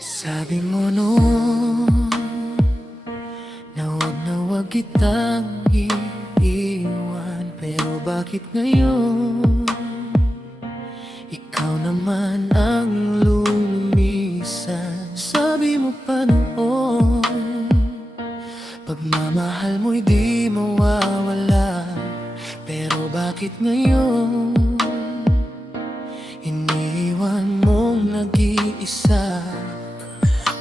Sabi mo noon na wag kitang iiwan. Pero bakit ngayon ikaw naman ang lumisan? Sabi mo pa noon pagmamahal mo'y di mawawala. Pero bakit ngayon iniwan mong nag-iisa?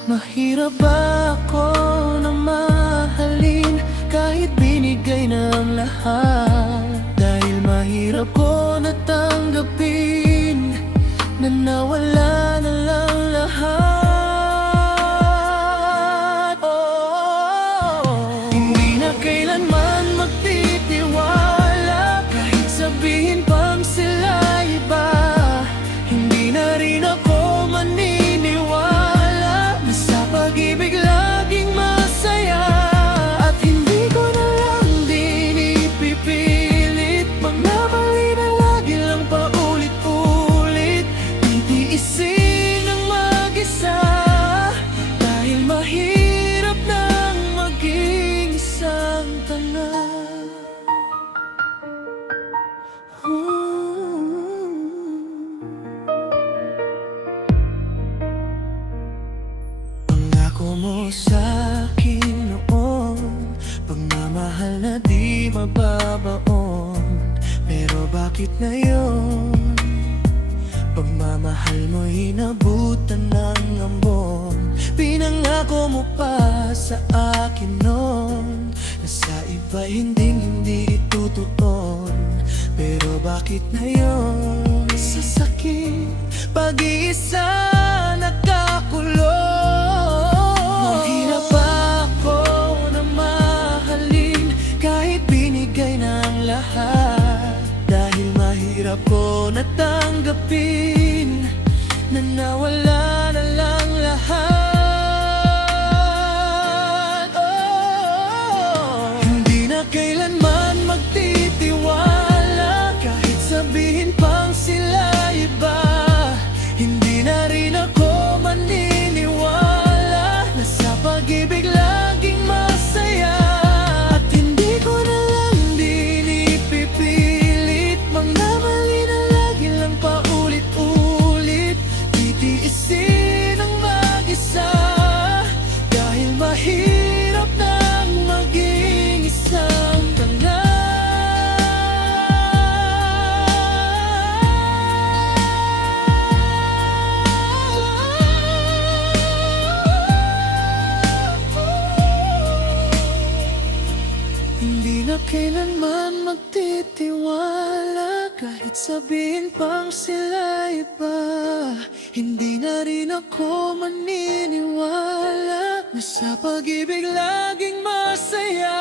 Mahirap ba ako na mahalin kahit binigay na ang lahat? Dahil mahirap ko natanggapin na nawala na lang lahat. Hindi na kailanman magtitiwala kahit sabihin pang sila iba. Hindi na rin ako maniniwala na sa pag-ibig laging masaya. At hindi ko na lang din ipipilit mga mali na lagi lang paulit-ulit. Titiisin ang mag-isa dahil mahirap nang maging isang tanga. Pangako mo sa'kin noon pagmamahal na di mababaon. Pero bakit ngayon pagmamahal mo'y inabutan ng ambon? Pinangako mo pa sa akin noon na sa iba hindi itutuon. Pero bakit ngayon sa sakit pag-iisa nakakulong? Mahirap pa ako na mahalin kahit binigay na ang lahat. Dahil mahirap ko natanggapin na nawala na lang lahat. Hindi na kailanman magtitiwala kahit sabihin pang sila iba. Hindi na rin ako maniniwala na sa pag-ibig laging masaya. At hindi ko na lang din ipipilit mga mali na lagi lang paulit-ulit. Titiisin ang mag-isa dahil mahirap nang maging isang tanga. Hindi na kailanman magtitiwala kahit sabihin pang sila iba. Hindi na rin ako maniniwala na sa pag-ibig laging masaya.